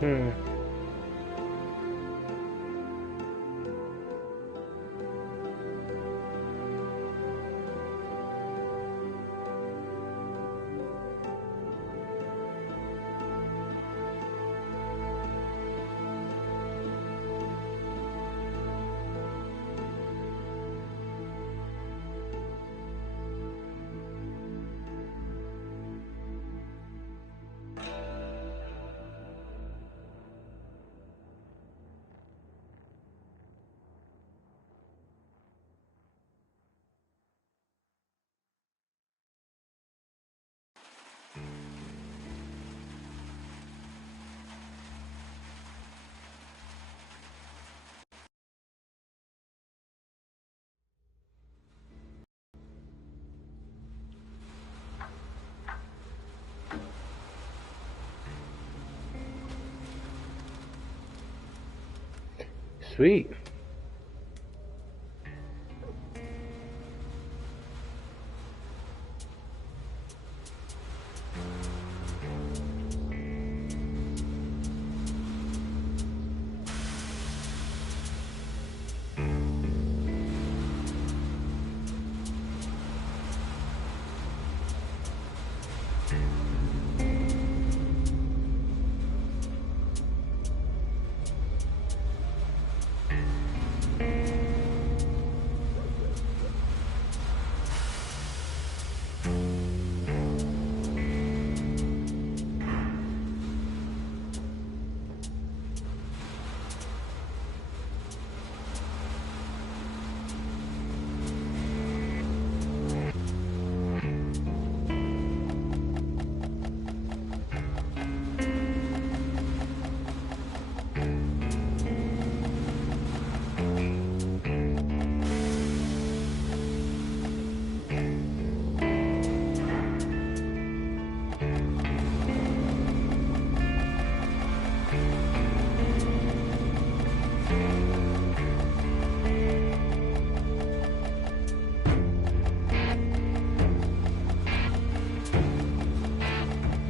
Hmm. Sweet.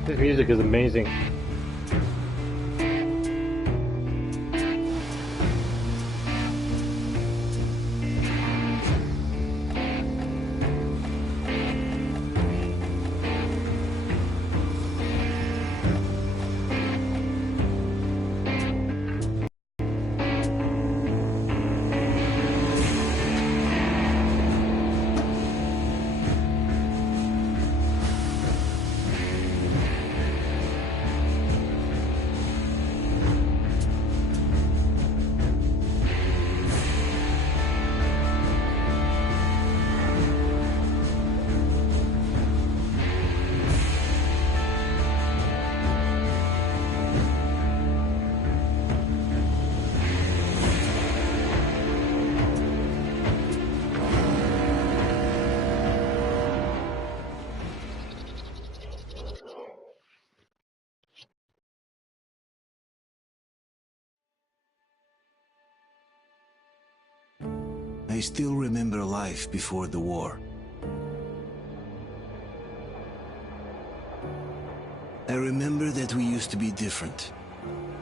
This music is amazing. I still remember life before the war. I remember that we used to be different.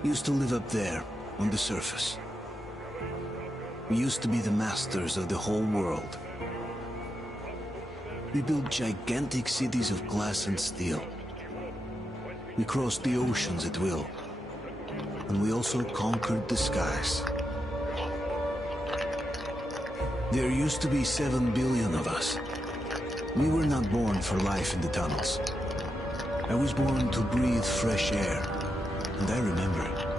Used to live up there, on the surface. We used to be the masters of the whole world. We built gigantic cities of glass and steel. We crossed the oceans at will. And we also conquered the skies. There used to be 7 billion of us. We were not born for life in the tunnels. I was born to breathe fresh air, and I remember it.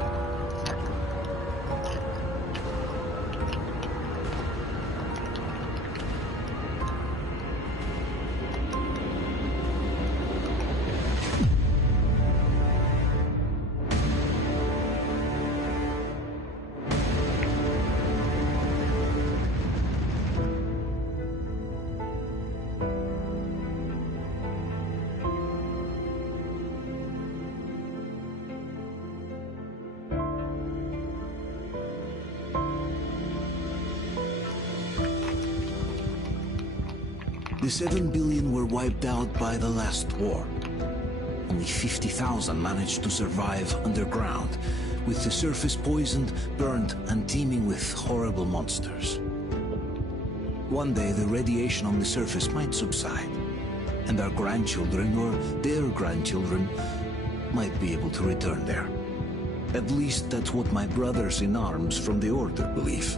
The 7 billion were wiped out by the last war. Only 50,000 managed to survive underground, with the surface poisoned, burned, and teeming with horrible monsters. One day the radiation on the surface might subside, and our grandchildren or their grandchildren might be able to return there. At least that's what my brothers in arms from the Order believe.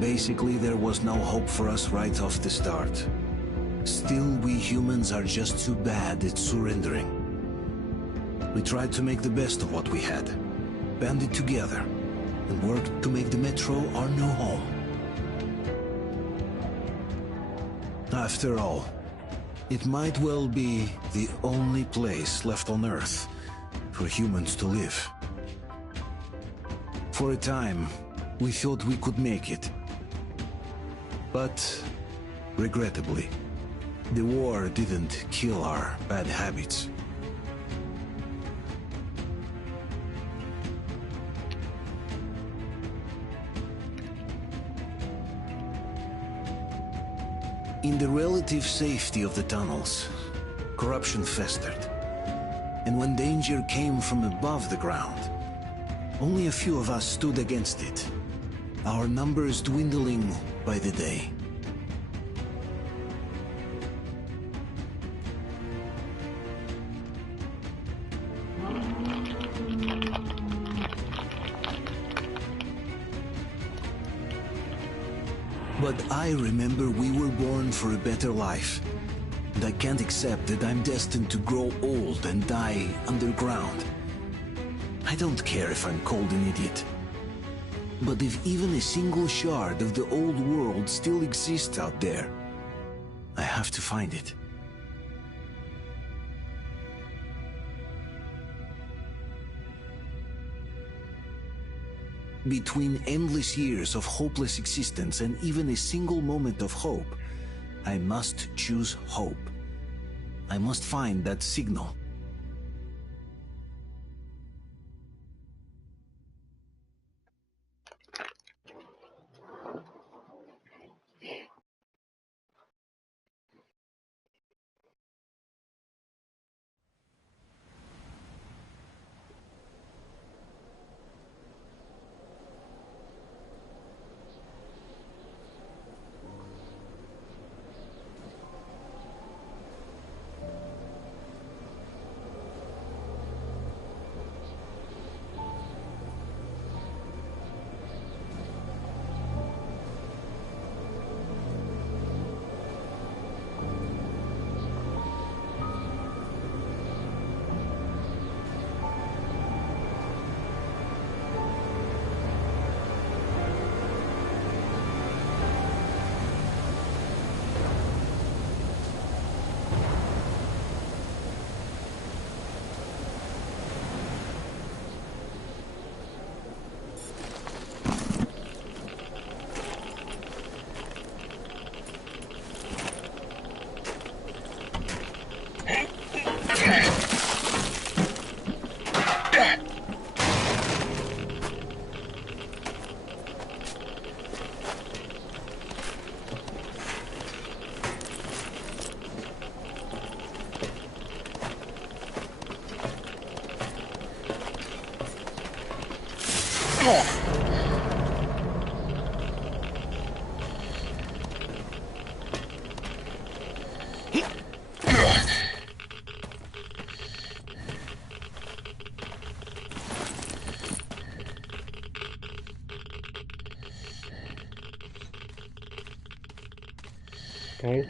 Basically, there was no hope for us right off the start. Still, we humans are just too bad at surrendering. We tried to make the best of what we had, banded together, and worked to make the Metro our new home. After all, it might well be the only place left on Earth for humans to live. For a time, we thought we could make it. But, regrettably, the war didn't kill our bad habits. In the relative safety of the tunnels, corruption festered. And when danger came from above the ground, only a few of us stood against it, our numbers dwindling by the day. But I remember we were born for a better life. And I can't accept that I'm destined to grow old and die underground. I don't care if I'm called an idiot. But if even a single shard of the old world still exists out there, I have to find it. Between endless years of hopeless existence and even a single moment of hope, I must choose hope. I must find that signal. Okay,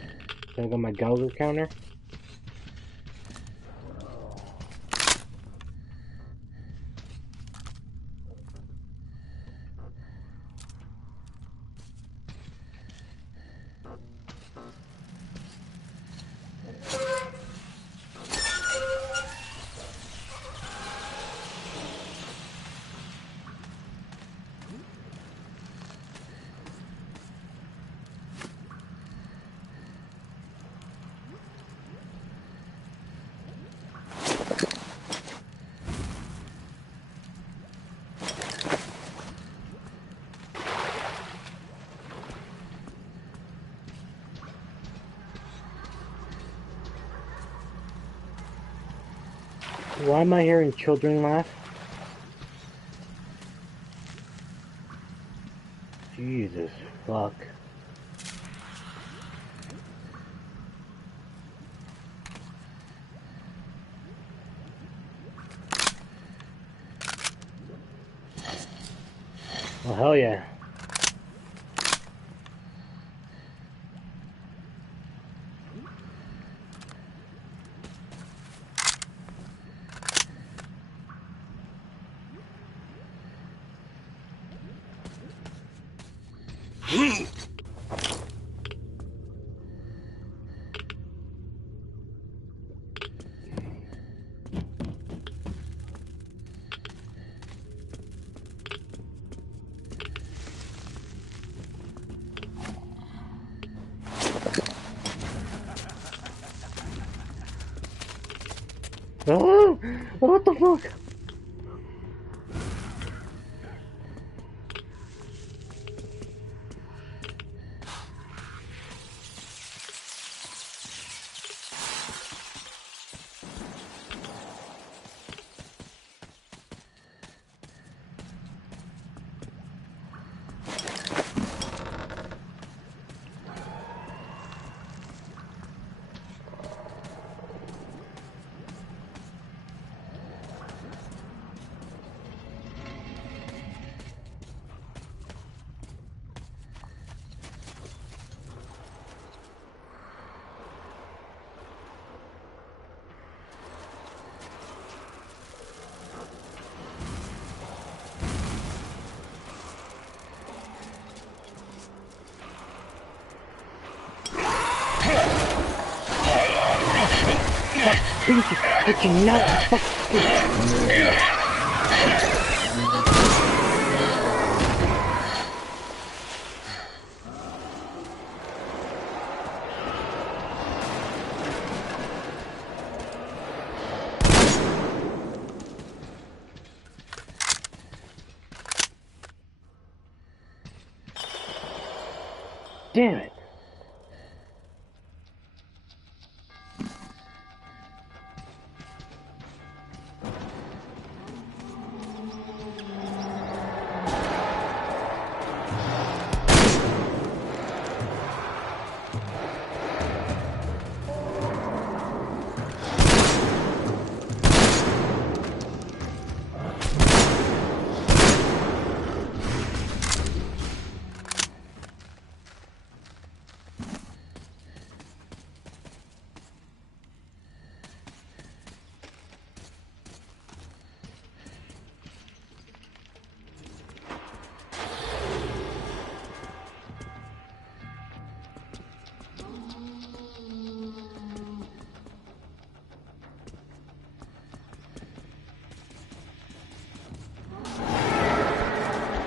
so I got my Gauger counter. Why am I hearing children laugh? Jesus fuck. Oh hell yeah. Oh, what the fuck? I cannot fuck. Damn it.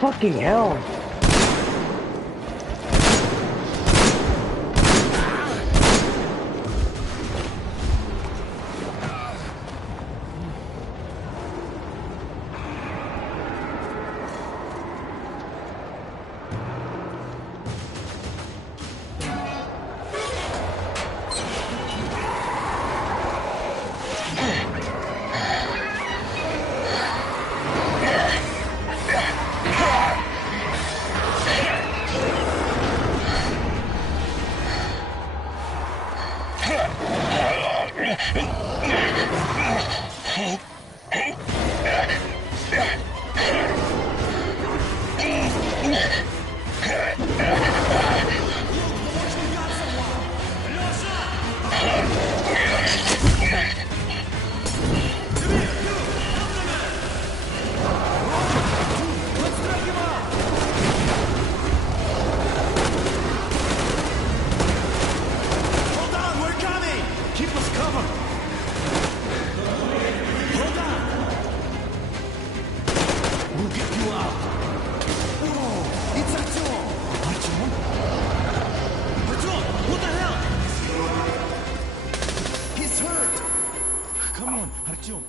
Fucking hell.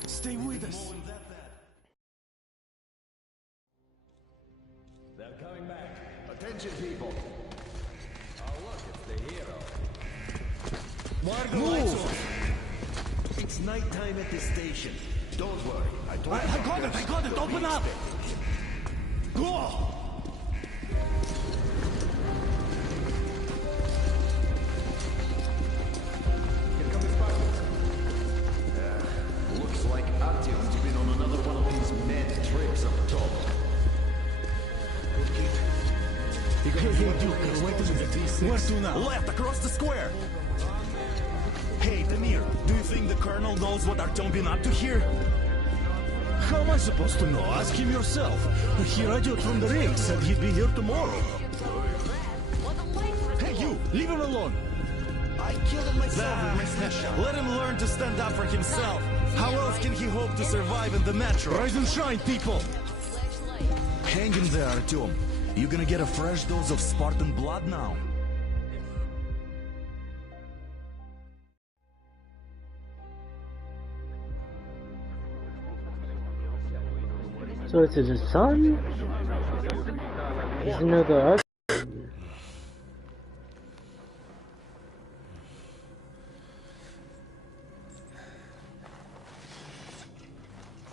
Stay with us. They're coming back. Attention, people. Oh, look, it's the hero. Why are the lights off? It's nighttime at the station. Don't worry. I got it! Open up! Go! Here come the Spartans. Looks like Artyom's been on another one of these mad trips up top. Hey, Duke, wait a minute. Where to now? Left, across the square! Hey, Tamir, do you think the Colonel knows what Artyom been up to here? How am I supposed to know? Ask him yourself. He radioed from the ring, said he'd be here tomorrow. Hey, you! Leave him alone! I killed him myself with my snapshot. Let him learn to stand up for himself. How else can he hope to survive in the metro? Rise and shine, people! Hang in there, Artyom. You gonna get a fresh dose of Spartan blood now? So this is his son? He's another Art.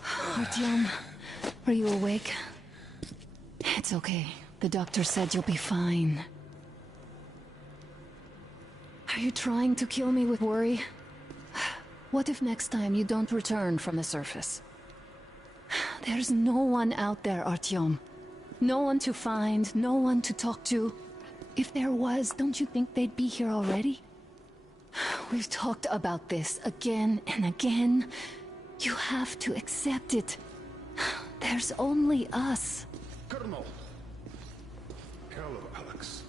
Artyom, are you awake? It's okay. The doctor said you'll be fine. Are you trying to kill me with worry? What if next time you don't return from the surface? There's no one out there, Artyom. No one to find, no one to talk to. If there was, don't you think they'd be here already? We've talked about this again and again. You have to accept it. There's only us. Colonel! Hello, Alex.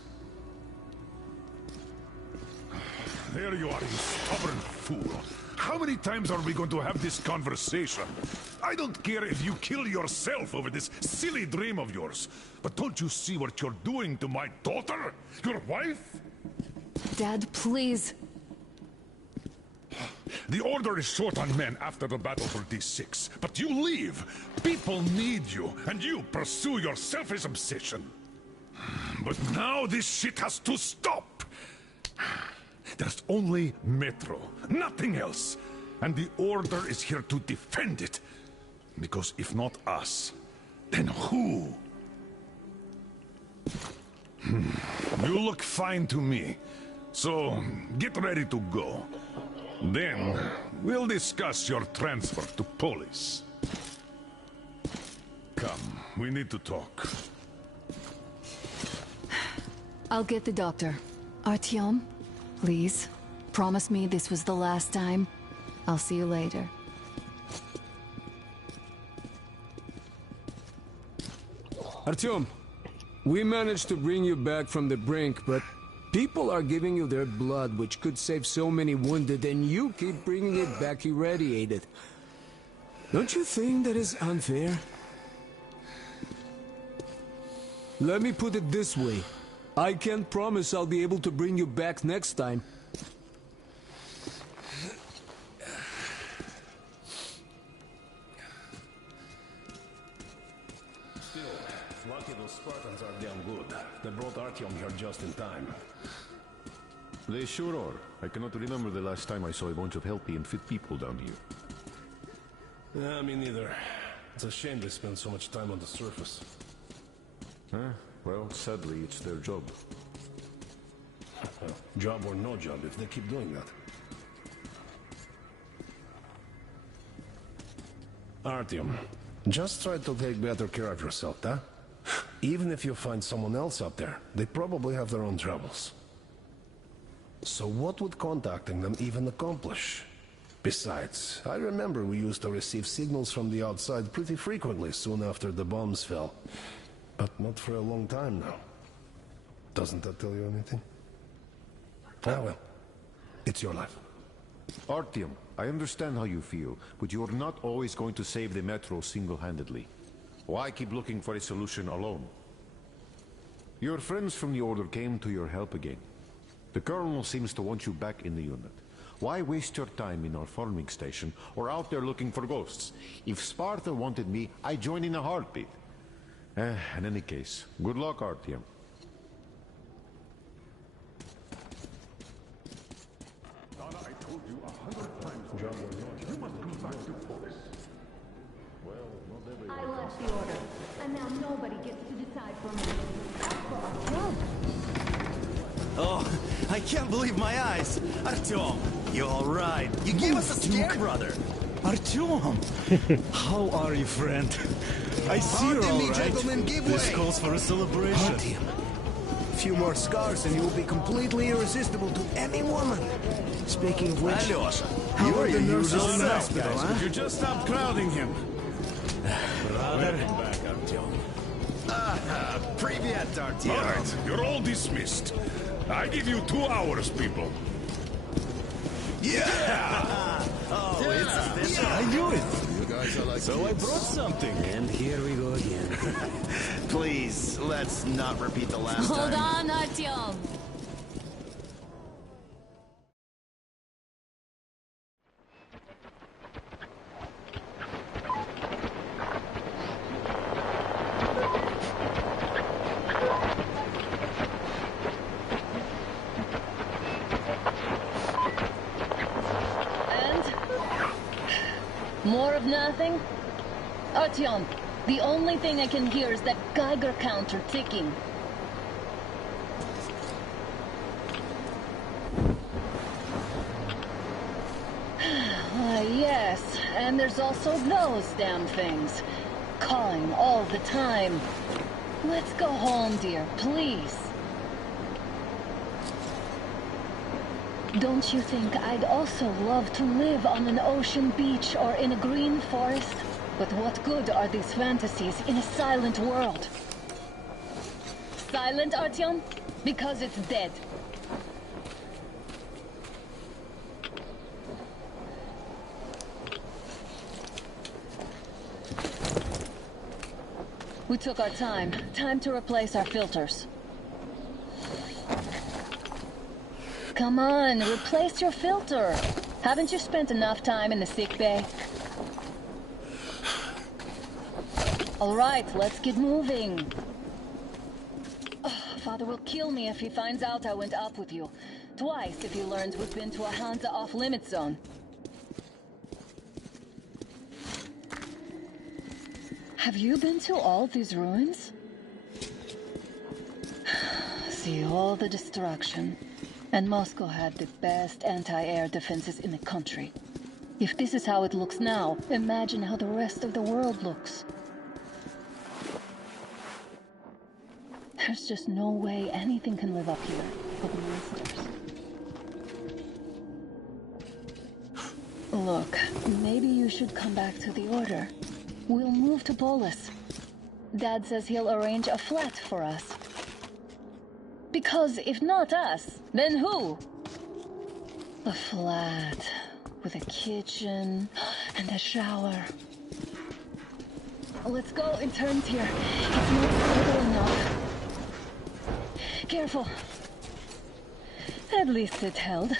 There you are, you stubborn fool. How many times are we going to have this conversation? I don't care if you kill yourself over this silly dream of yours, but don't you see what you're doing to my daughter? Your wife? Dad, please. The Order is short on men after the battle for D6, but you leave. People need you, and you pursue your selfish obsession. But now this shit has to stop. There's only Metro, nothing else. And the Order is here to defend it. Because if not us, then who? You look fine to me. So, get ready to go. Then, we'll discuss your transfer to Polis. Come, we need to talk. I'll get the doctor. Artyom, please, promise me this was the last time. I'll see you later. Artyom, we managed to bring you back from the brink, but people are giving you their blood, which could save so many wounded, and you keep bringing it back irradiated. Don't you think that is unfair? Let me put it this way. I can't promise I'll be able to bring you back next time. Still, it's lucky those Spartans are damn good. They brought Artyom here just in time. They sure are. I cannot remember the last time I saw a bunch of healthy and fit people down here. Yeah, me neither. It's a shame they spend so much time on the surface. Huh? Well, sadly, it's their job. Job or no job, if they keep doing that. Artyom, just try to take better care of yourself, huh? Even if you find someone else out there, they probably have their own troubles. So what would contacting them even accomplish? Besides, I remember we used to receive signals from the outside pretty frequently soon after the bombs fell. But not for a long time now. Doesn't that tell you anything? Ah well, it's your life. Artyom, I understand how you feel, but you're not always going to save the Metro single-handedly. Why keep looking for a solution alone? Your friends from the Order came to your help again. The Colonel seems to want you back in the unit. Why waste your time in our farming station or out there looking for ghosts? If Sparta wanted me, I'd join in a heartbeat. In any case, good luck, Artyom. Donna, I told you 100 times, John, you must come back to Polis. I left the order, and now nobody gets to decide for me. Oh, I can't believe my eyes. Artyom, you all right? You gave us a scare, brother. Artyom, how are you, friend? I see you're all right. Gentlemen, give This way. calls for a celebration. A few more scars and you will be completely irresistible to any woman. Speaking of which, Alyosha, how you are are the your nurses usual in the self, hospital, guys. huh? Could you just stop crowding him? Brother. Back, Artyom. Привет, Artyom. All right, you're all dismissed. I give you 2 hours, people. Yeah! Oh, it's official. I knew it. you guys are like So I brought something. And here we go again. Please, let's not repeat the last time. Hold on, Artyom. And? More of nothing? Artyom, the only thing I can hear is that Geiger counter ticking. Yes, and there's also those damn things. Calling all the time. Let's go home, dear, please. Don't you think I'd also love to live on an ocean beach or in a green forest? But what good are these fantasies in a silent world? Silent, Artyom? Because it's dead. We took our time. Time to replace our filters. Come on, replace your filter. Haven't you spent enough time in the sick bay? All right, let's get moving. Oh, Father will kill me if he finds out I went up with you. Twice if he learns we've been to a Hansa off-limit zone. Have you been to all these ruins? See all the destruction. And Moscow had the best anti-air defenses in the country. If this is how it looks now, imagine how the rest of the world looks. There's just no way anything can live up here for the monsters. Look, maybe you should come back to the Order. We'll move to Bolus. Dad says he'll arrange a flat for us. Because if not us, then who? A flat with a kitchen and a shower. Let's go in turns here. It's not stable enough. Careful. At least it held.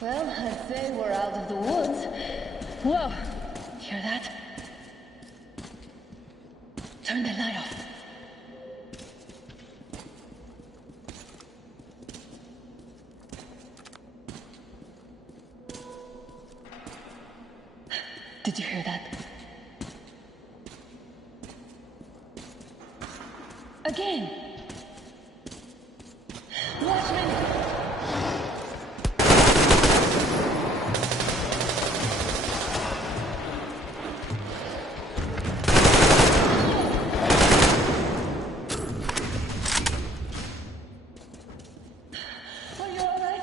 Well, I'd say we're out of the woods. Whoa! Hear that? Turn the light off. Did you hear that? Again! Watchmen! Are you alright?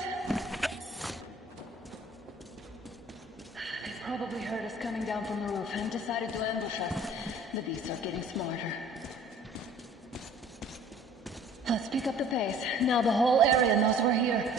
They probably heard us coming down from the roof and decided to ambush us. The beasts are getting smarter. Let's pick up the pace. Now the whole area knows we're here.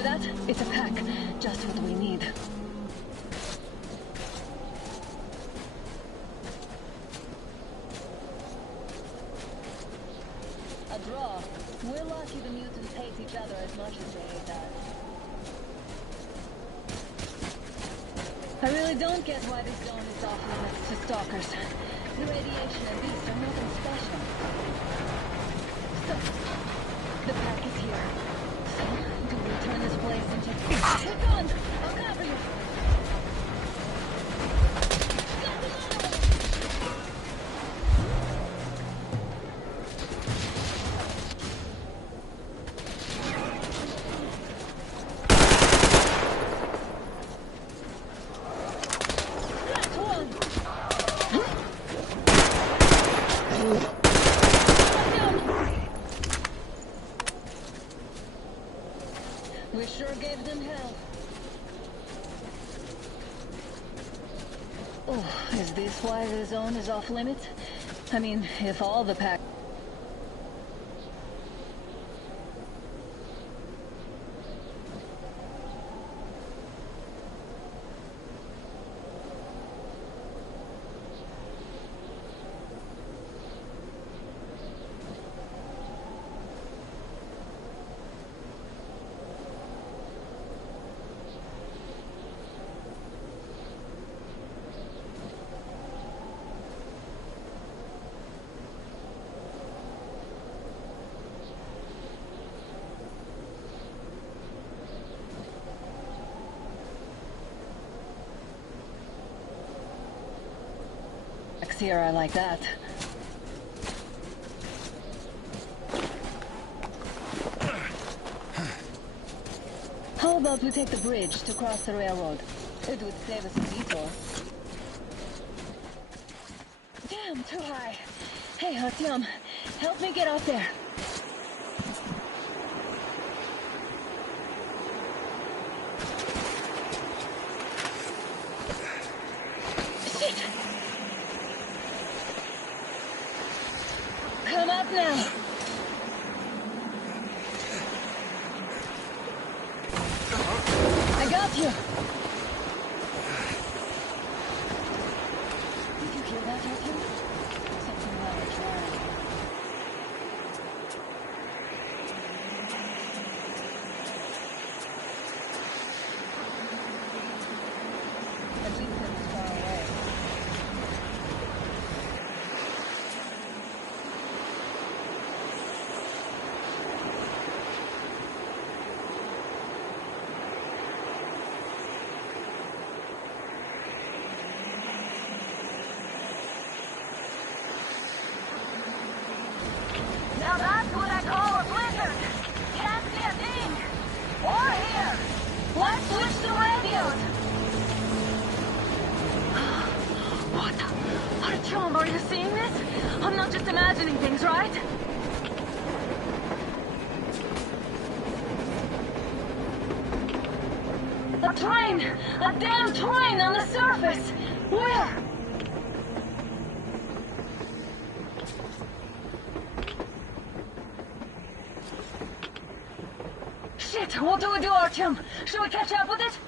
hear that? It's a pack. Just what we need. A draw. We're lucky the mutants hate each other as much as they hate us. I really don't get why this zone is off limits to stalkers. The radiation and beasts are nothing special. So, the pack is here. So, do we turn this place into... Hold on! I'll cover you! We sure gave them hell. Oh, is this why the zone is off limits? I mean, if all the pack... here are like that. How about we take the bridge to cross the railroad? It would save us a detour. Damn, too high. Hey, Artyom, help me get out there. Shit! Come up now. I got you. Did you hear that, Artyom? Something like a drag. At least it was far away. Now that's what I call a blizzard. Can't see a thing. Or hear. Let's switch to radios. What? Artyom, are you seeing this? I'm not just imagining things, right? A train! A damn train on the surface! Where? Shit! What do we do, Artyom? Should we catch up with it?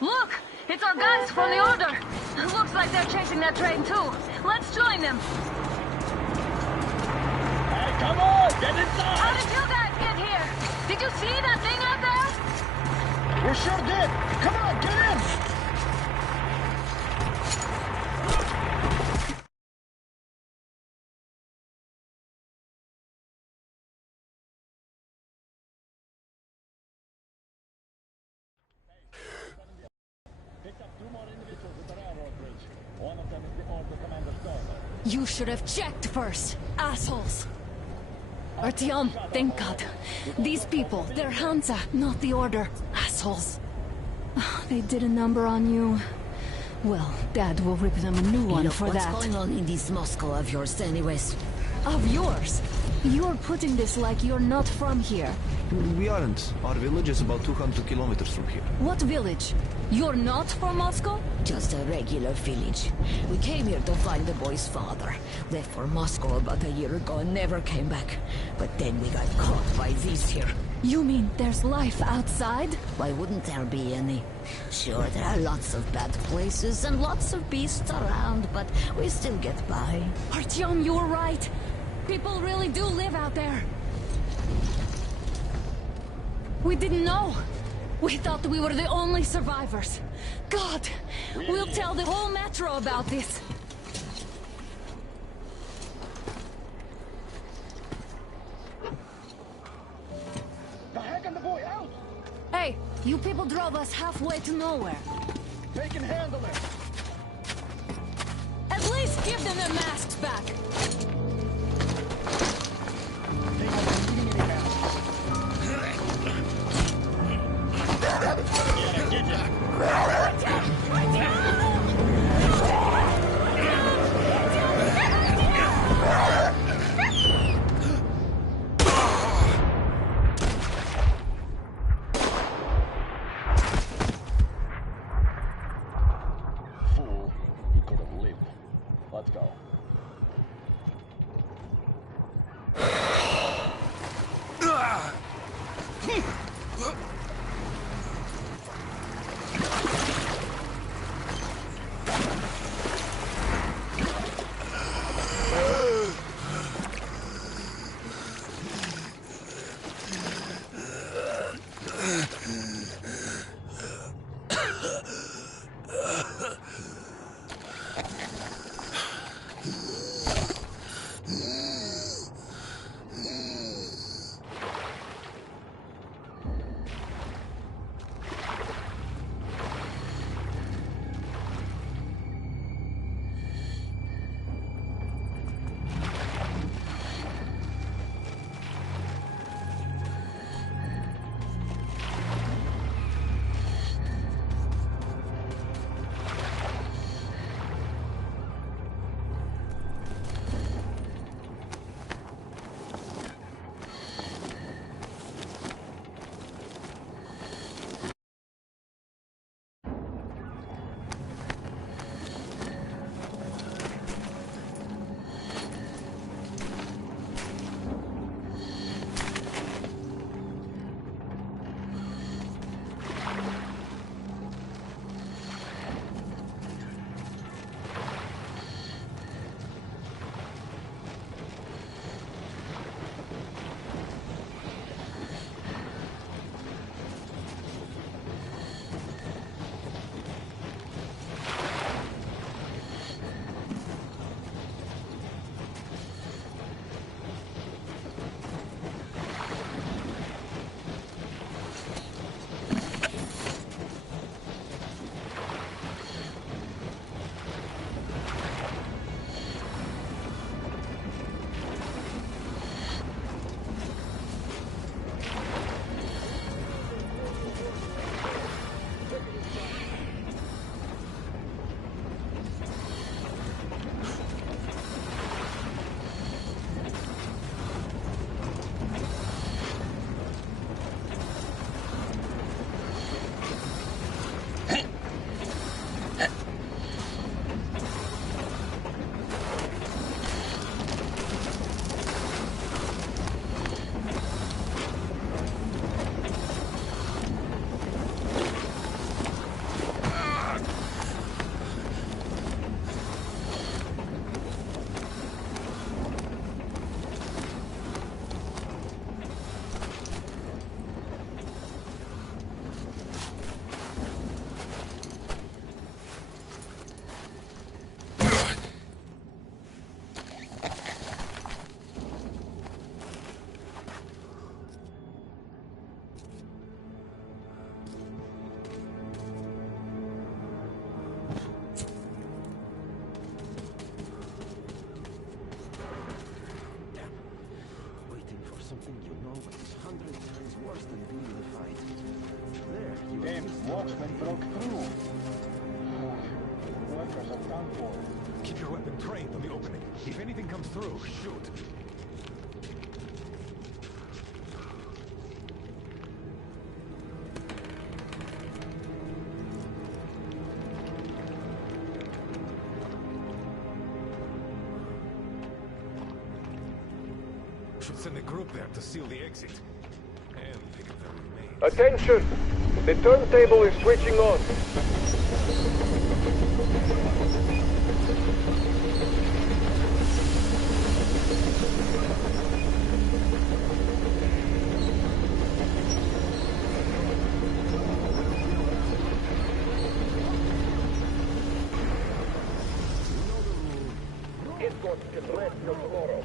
Look! It's our guys from the Order! Looks like they're chasing that train too. Let's join them! Hey, come on! Get inside! How did you guys get here? Did you see that thing out there? We sure did! Come on, get in! You should have checked first, assholes! Artyom, thank God. These people, they're Hansa, not the Order. Assholes. They did a number on you. Well, Dad will rip them a new one for that. What's going on in this Moscow of yours anyways? Of yours? You're putting this like you're not from here. We aren't. Our village is about 200 kilometers from here. What village? You're not from Moscow? Just a regular village. We came here to find the boy's father. Left for Moscow about a year ago and never came back. But then we got caught by these here. You mean there's life outside? Why wouldn't there be any? Sure, there are lots of bad places and lots of beasts around, but we still get by. Artyom, you were right. People really do live out there. We didn't know. We thought we were the only survivors. God, we'll tell the whole metro about this. The heck and the boy out! Hey, you people drove us halfway to nowhere. They can handle it. At least give them their masks back. They have been needing it now. Fool, he could have lived. Let's go. Watchmen broke through. Workers are done for. Keep your weapon trained on the opening. If anything comes through, shoot. Should send a group there to seal the exit. And Attention! The turntable is switching on. Escorts can rest till tomorrow.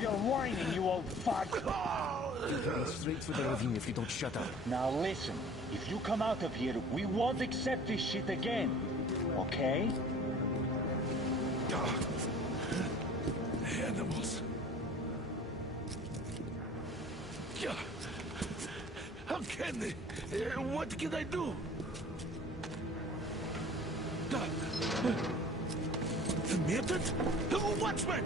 You're whining, you old fuck! You're going straight for the ravine if you don't shut up. Now listen, if you come out of here, we won't accept this shit again. Okay? Animals. How can they? What can I do? The mutant? Watchman!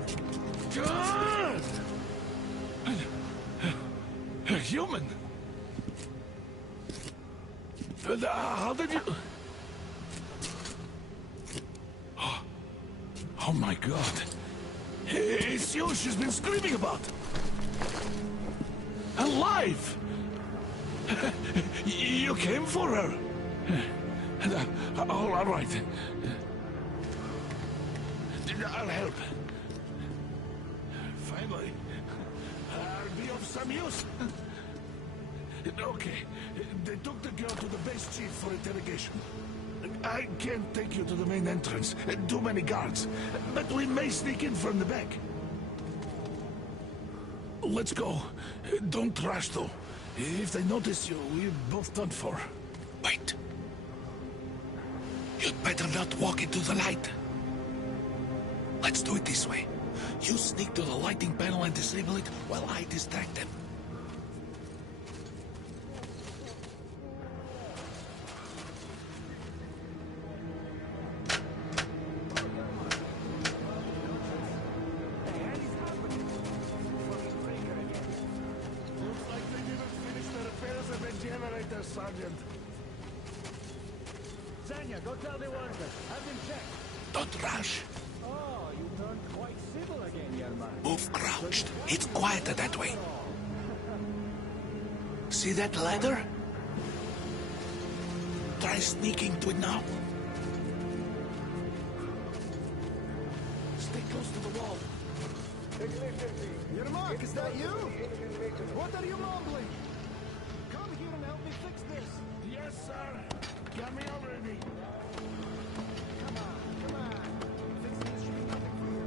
A human? How did you... Oh my God. It's you she's been screaming about. Alive! You came for her. All right. I'll help. Finally, I'll be of some use. Okay, they took the girl to the base chief for interrogation. I can't take you to the main entrance. Too many guards. But we may sneak in from the back. Let's go. Don't rush, though. If they notice you, we're both done for. Wait. You'd better not walk into the light. Let's do it this way. You sneak to the lighting panel and disable it while I distract them. Sergeant. Zanya, go tell the workers. Have them check. Don't rush. Oh, you turned quite civil again, Yermak. Move crouched. It's quieter that way. See that ladder? Try sneaking to it now. Stay close to the wall. Yermak, is that you? What are you mumbling? Come here and help me fix this. Yes, sir. Got me already. Come on. Fixing this should be nothing for you.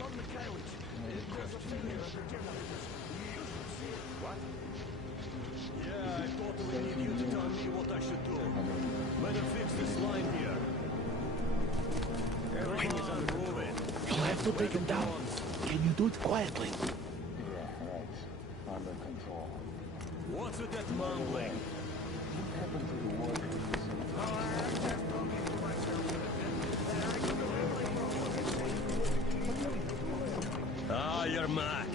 Simon Mikhailовich. There's a failure at the generators. You should see it. What? Yeah, I totally need you to tell me what I should do. Better fix this line here. Wait. You'll have to take him down. Can you do it quietly? Yeah, right. Under control. What's with that mumbling? What happened to the workers? Ah, Yermak.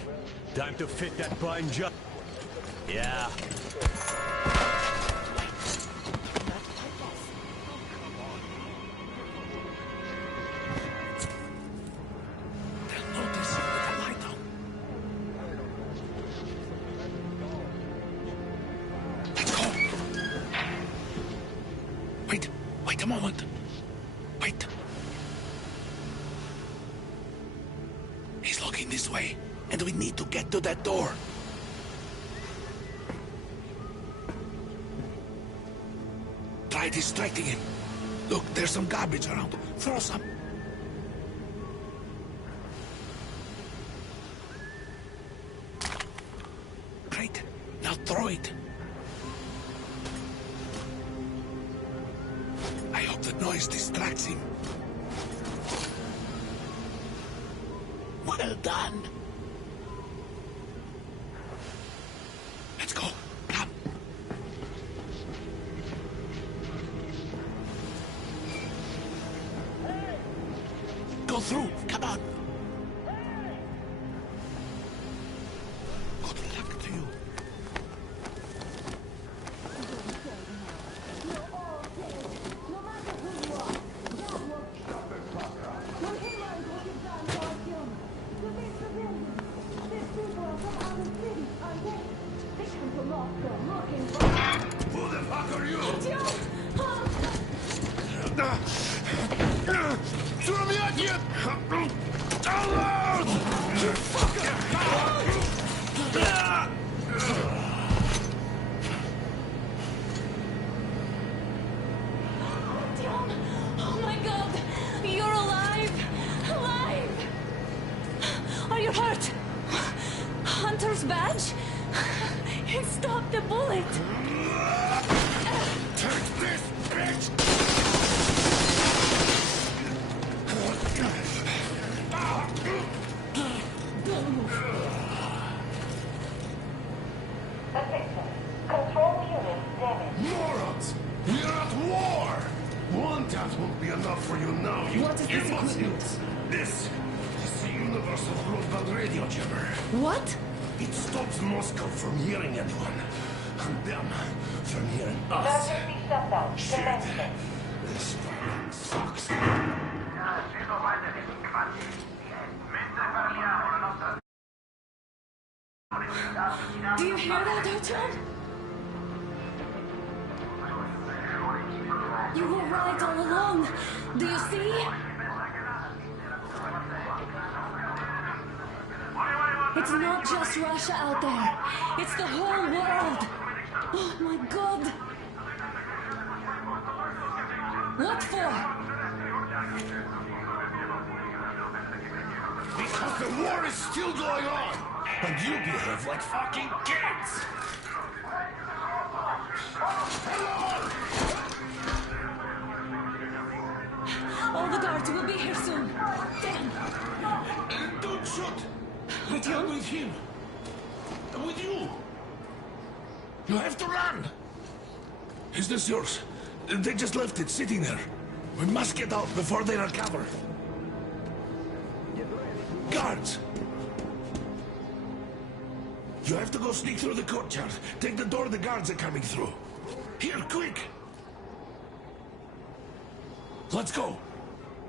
Time to fit that pine job. Yeah. Wait a moment. Wait. He's looking this way, and we need to get to that door. Try distracting him. Look, there's some garbage around. Throw some. Great. Now throw it. I hope the noise distracts him. Well done. Let's go. Come. Go through. Come on. Who the fuck are you? Oh my god! You're alive! Alive! Are you hurt? Hunter's badge? It stopped the bullet! Take this, bitch! Control unit damaged. Morons! We're at war! One tap won't be enough for you now, you What is this imbeciles! equipment? This is the Universal Broadband Radio Jammer. What? It stops Moscow from hearing anyone, and them from hearing us. Emergency shutdown. Shit! Commencement. This fucking sucks. Do you hear that, Artyom? You were right all along. Do you see? It's not just Russia out there. It's the whole world. Oh my god. What for? Because the war is still going on, and you behave like fucking kids! All the guards will be here soon. Damn. Don't shoot! Artyom? With him! With you! You have to run! Is this yours? They just left it sitting there. We must get out before they recover. Guards! You have to go sneak through the courtyard. Take the door the guards are coming through. Here, quick! Let's go!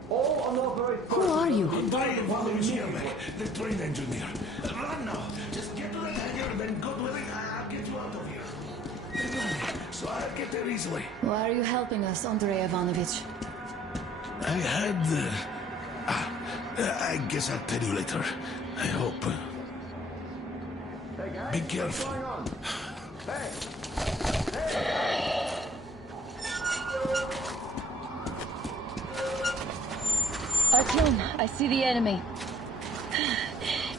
Who are you? I'm Ivan Pavlovich Yermak, the train engineer. Run now! Just get to the hangar, then God willing, I'll get you out of here. They know me, so I'll get there easily. Why are you helping us, Andrei Ivanovich? I had... I guess I'll tell you later. I hope. Be careful. Artyom, I see the enemy.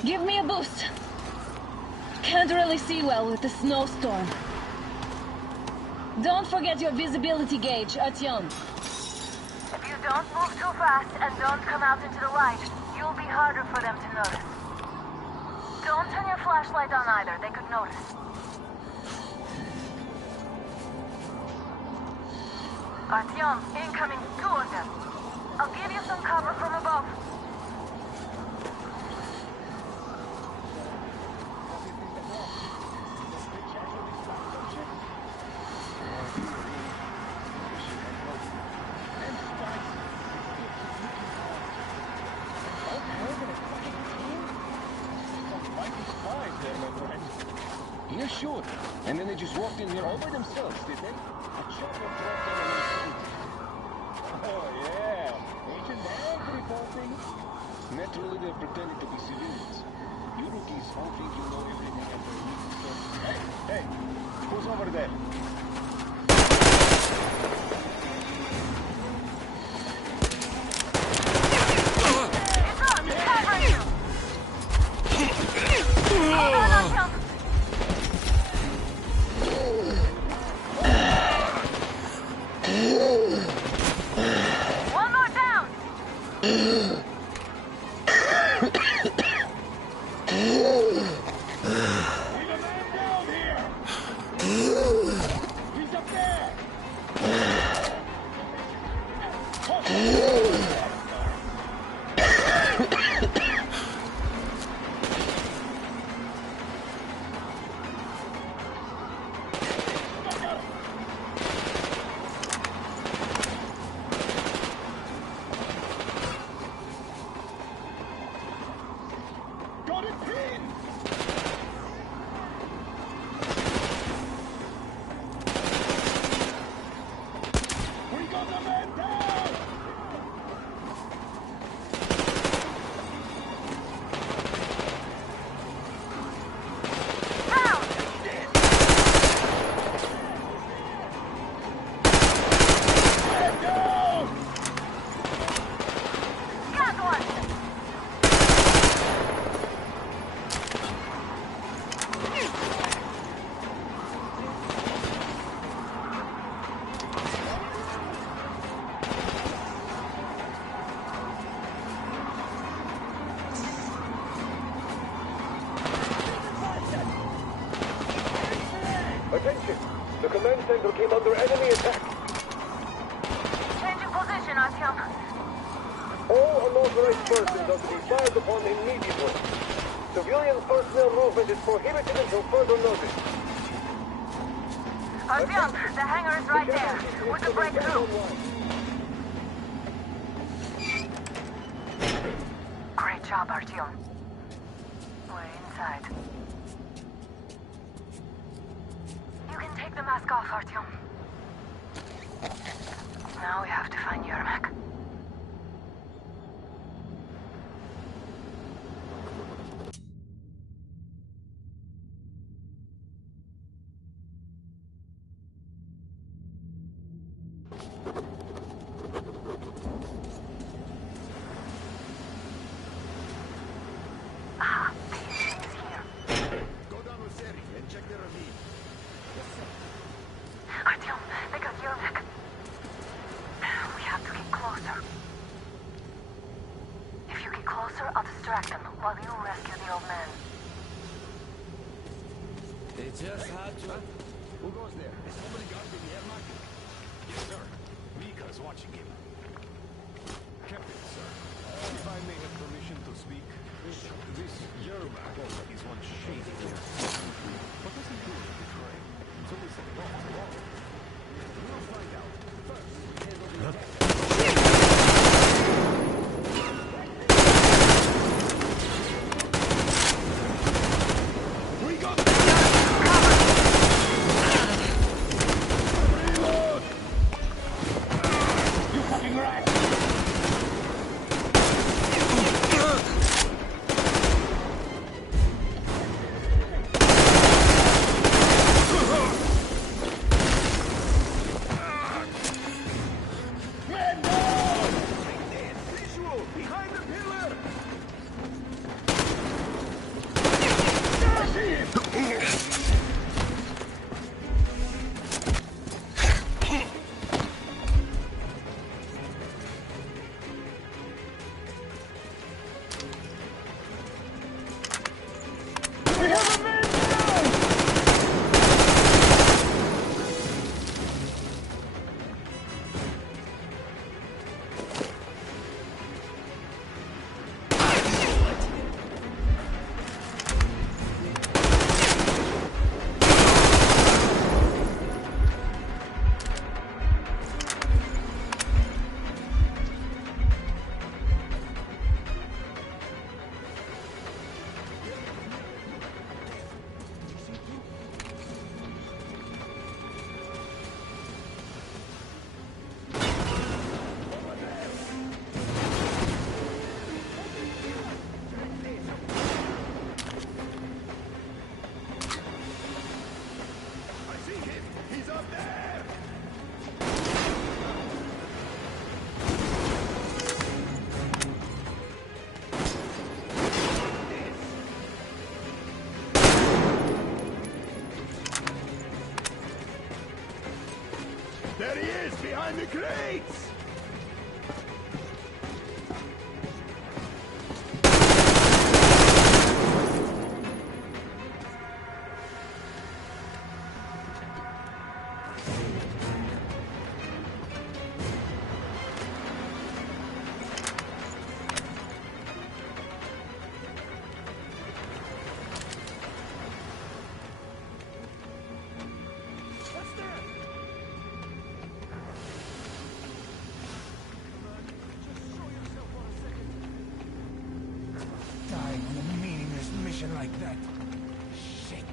Give me a boost. Can't really see well with the snowstorm. Don't forget your visibility gauge, Artyom. If you don't move too fast and don't come out into the light, you'll be harder for them to notice. Don't turn your flashlight on either, they could notice. Artyom, incoming, 2 of them. I'll give you some cover from above. Yeah, sure. And then they just walked in here all by themselves, did they? A chopper dropped them on the street. Oh, yeah. Agent Hank reporting. Naturally, they're pretending to be civilians. You rookies all think you know everything and they're really so... Hey, who's over there? It's on! Cover you! Hold on, Artyom. One more down! He's up there! center came under enemy attack. Changing position, Artyom. All unauthorized persons are to be fired upon immediately. Civilian personnel movement is prohibited until further notice. Artyom, the hangar is right there. We could break through. Great job, Artyom. We're inside. You can take the mask off, Artyom. Now we have to find Yermak. Artyom, they got Yermak. We have to get closer. If you get closer, I'll distract them while you rescue the old man. They just had to... Who goes there? Has somebody got the Yermak? Yes, sir. Mika's watching him. Captain, sir. If I may have permission to speak. This Yermak is one shady man. What does he do in the train? So listen, we'll find out. First, handle the attack. There he is, behind the crates! Like that. Shit.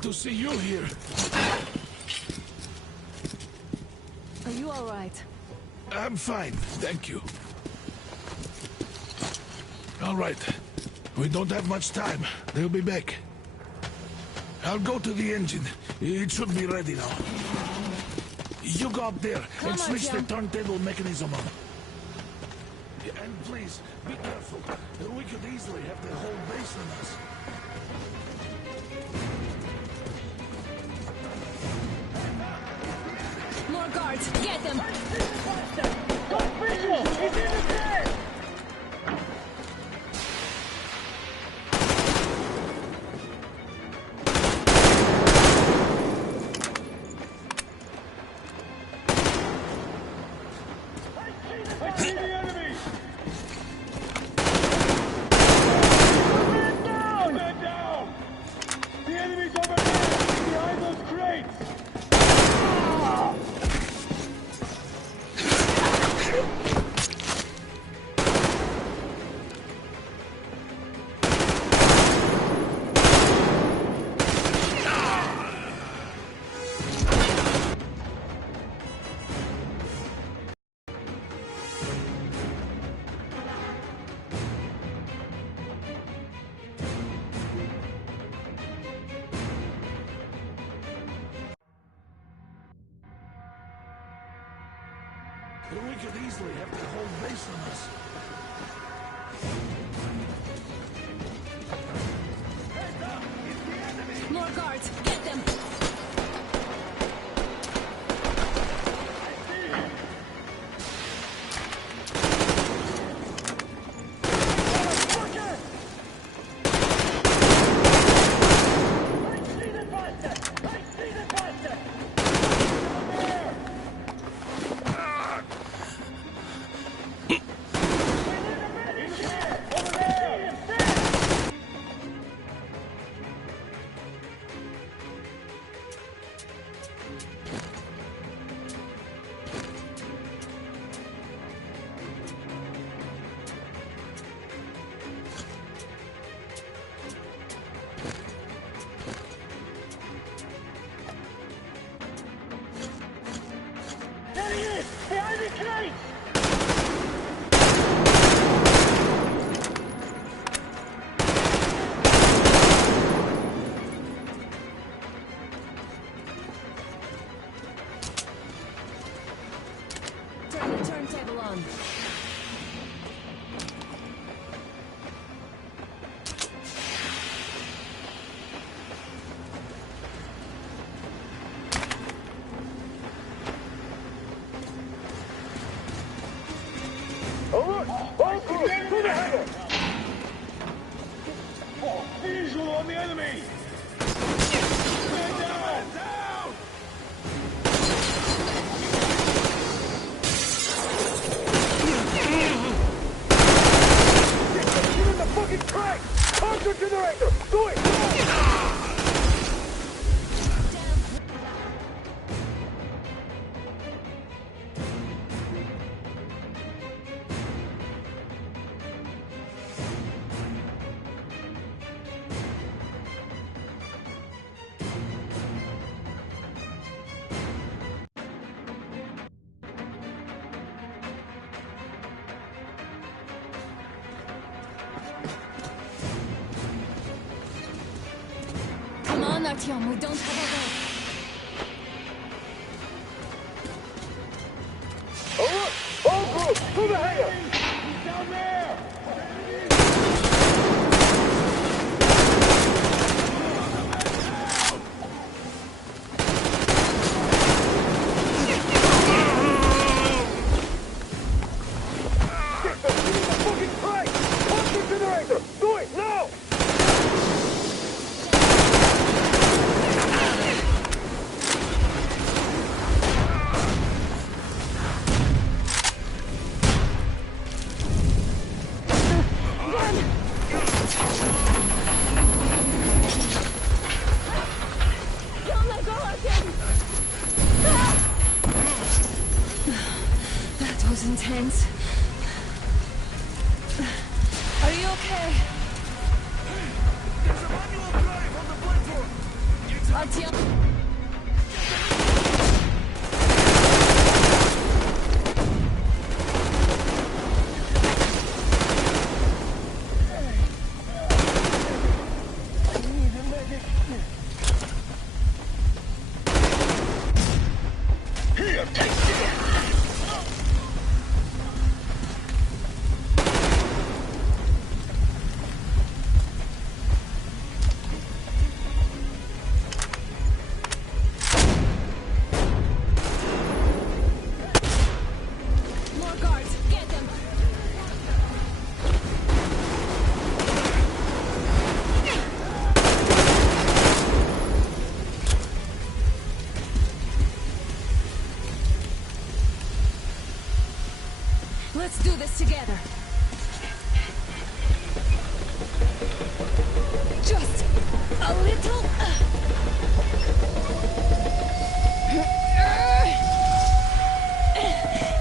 Glad to see you here. Are you all right? I'm fine, thank you. All right. We don't have much time. They'll be back. I'll go to the engine. It should be ready now. You go up there and switch the turntable mechanism on. And please, be careful. We could easily have the whole base on us. More guards! Get them! Got visual! He's in the air! I see the enemy! Man down! Man down! The enemy's over there! Behind those crates! Ah! We could easily have the whole base on us. More guards! Get them! There he is! Behind the crates! Turn the turntable on. Alert! All crew, to the hangar! Oh, visual on the enemy! Man down! Down! Get in the fucking crank! Contra generator! Do it! Come on, Artyom, we don't have a way. Alert! All crew, to the hangar! He's down there! Get in the fucking crank! Contra generator! Do it now! That was intense. Are you okay? There's a manual drive on the platform. It's Artyom! Here, take this! More guards! Get them! Let's do this together. Just a little.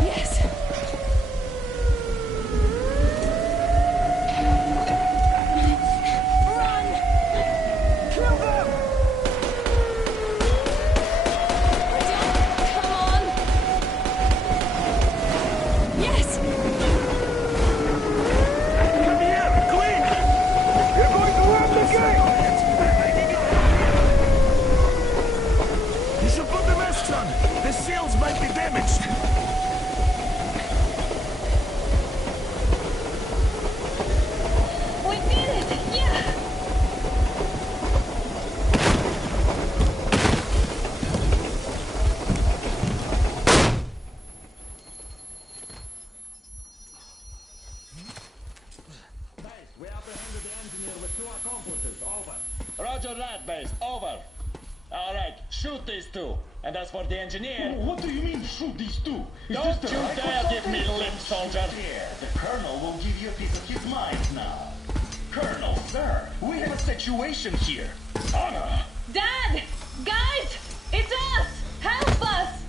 Yes. Run! Kill them! Come on! Yes! Come here, quick! You're going to rob the gate! You should put the masks on. The seals might be damaged. We did it! Yeah! We apprehended the engineer with 2 accomplices. Over. Roger that, base. Over. All right, shoot these 2. And as for the engineer... What do you mean, shoot these 2? Is Don't this you the right dare or give me something? lip, soldier. Here, the Colonel will give you a piece of his mind now. Colonel, sir, we have a situation here. Anna! Dad! Guys! It's us! Help us!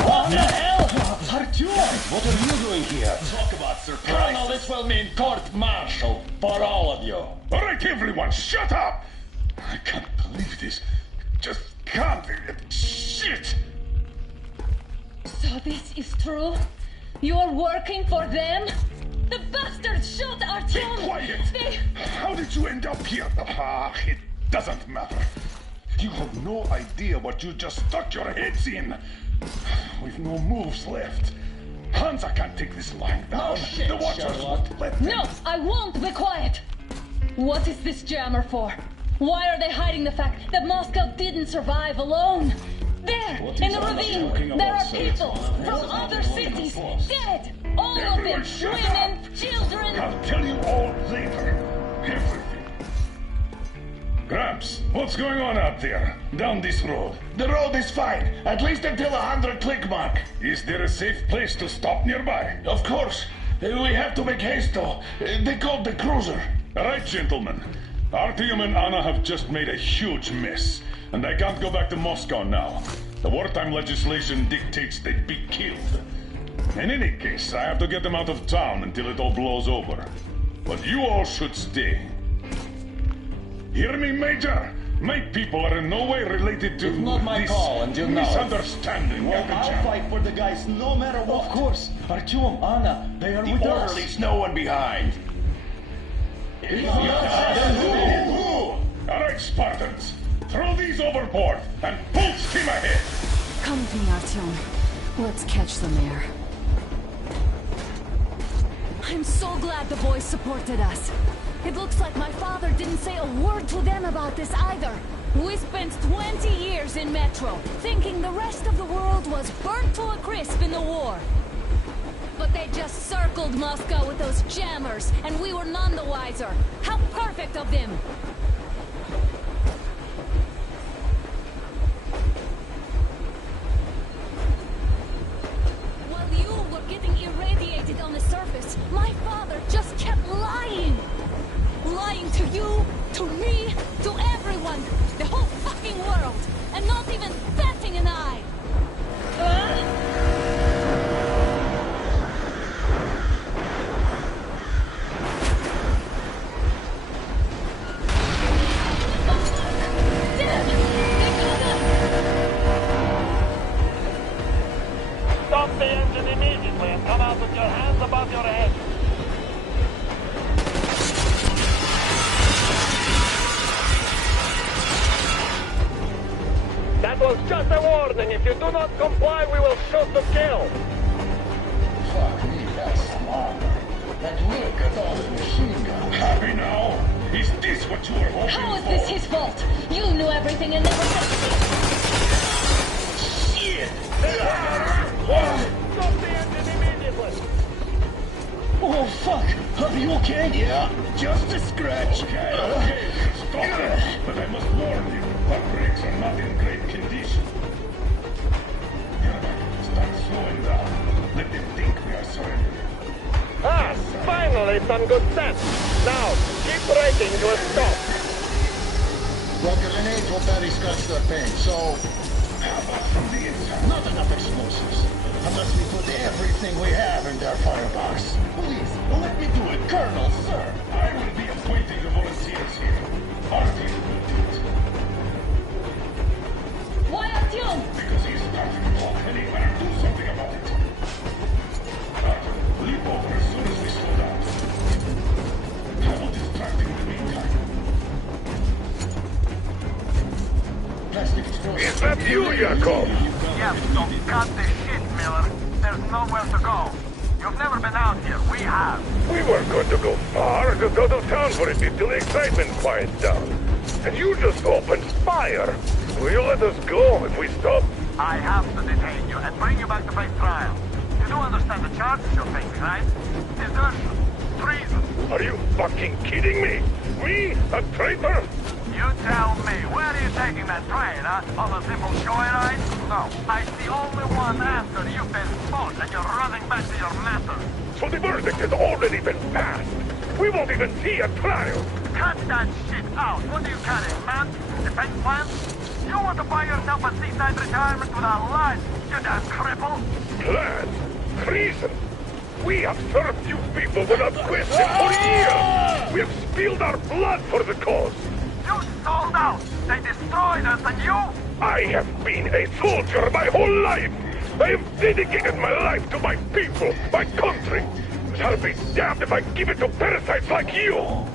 What the hell? Artyom, what are you doing here? Talk about surprise. Colonel, this will mean court-martial for all of you. All right, everyone, shut up! I can't believe this. Just can't. Shit! So this is true? You're working for them? The bastards shot Artyom! Be quiet! They... How did you end up here? Ah, it doesn't matter. You have no idea what you just stuck your heads in. We've no moves left. Hansa can't take this lying down. shit, The Watchers Sherlock. won't let them. No, I won't be quiet! What is this jammer for? Why are they hiding the fact that Moscow didn't survive alone? There, What in is the Anna ravine, talking there about, are sir? people What from is other Anna cities, talking about? dead! All of them, Everyone shut women, up. children! I'll tell you all later. Everything. Gramps, what's going on out there? Down this road? The road is fine, at least until 100 click mark. Is there a safe place to stop nearby? Of course. We have to make haste though. They called the cruiser. All right, gentlemen. Artyom and Anna have just made a huge mess, and I can't go back to Moscow now. The wartime legislation dictates they'd be killed. In any case, I have to get them out of town until it all blows over. But you all should stay. Hear me, Major? My people are in no way related to It's not my this call, and you know it. misunderstanding. Well, Captain I'll fight for the guys no matter what. Of course. Artyom, Anna, they are with us. leaves no one behind. All right, Spartans. Throw these overboard and full steam ahead. Come with me, Artyom. Let's catch the mayor. I'm so glad the boys supported us. It looks like my father didn't say a word to them about this either. We spent 20 years in Metro, thinking the rest of the world was burnt to a crisp in the war. But they just circled Moscow with those jammers, and we were none the wiser. How perfect of them! While you were getting irradiated on the surface, my father just kept lying! Lying to you, to me, to everyone, the whole fucking world, and not even batting an eye! That was just a warning. If you do not comply, we will shoot to kill. Fuck me, that's some armor. And look at all the machine guns. Happy now? Is this what you were hoping for? How is this his fault? You knew everything and never said shit! Stop the engine immediately! Oh, fuck! Are you okay? Yeah, just a scratch. Okay, stop it. But I must warn you, our brakes are not in great condition. Start slowing down. Let them think we are surrendering. Ah, finally some good sense. Now, keep braking to a stop. Well, grenades will barely scratch their paint, so... How about from the inside? Not enough explosives. Unless we put everything we have in their firebox. Please, let me do it, Colonel, sir. I will be appointing the volunteers here. Artyom will do it. Why Artyom? Because he's starting to talk and he better do something about it. Artyom, leap over as soon as we slow down. I will distract him in the meantime. Plastic explosives. Is that you, Yakov? Yes, so cut the shit, Miller. There's nowhere to go. You've never been out here. We have. We weren't going to go far, just go to town for a bit till the excitement quiets down. And you just opened fire. Will you let us go if we stop? I have to detain you and bring you back to face trial. You do understand the charges you're facing, right? Desertion, treason. Are you fucking kidding me? Me? A traitor? You tell me, where are you taking that train, huh? On a simple joyride? No, I see only one answer. You've been spot and you're running back to your master. So the verdict has already been passed. We won't even see a trial. Cut that shit out. What do you carry, man? Defense plans? You want to buy yourself a seaside retirement without life, you damn cripple? Plans? Treason? We have served you people without question for years. We have spilled our blood for the cause. You sold out! They destroyed us and you? I have been a soldier my whole life! I have dedicated my life to my people, my country! But I'll be damned if I give it to parasites like you!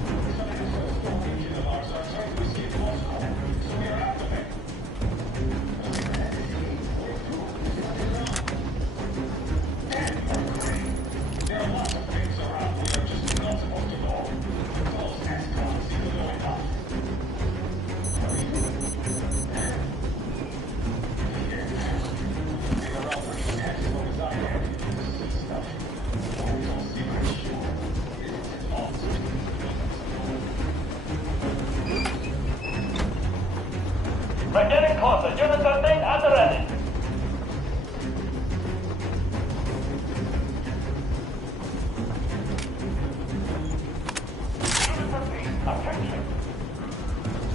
We're getting closer. Unit 13 at the ready.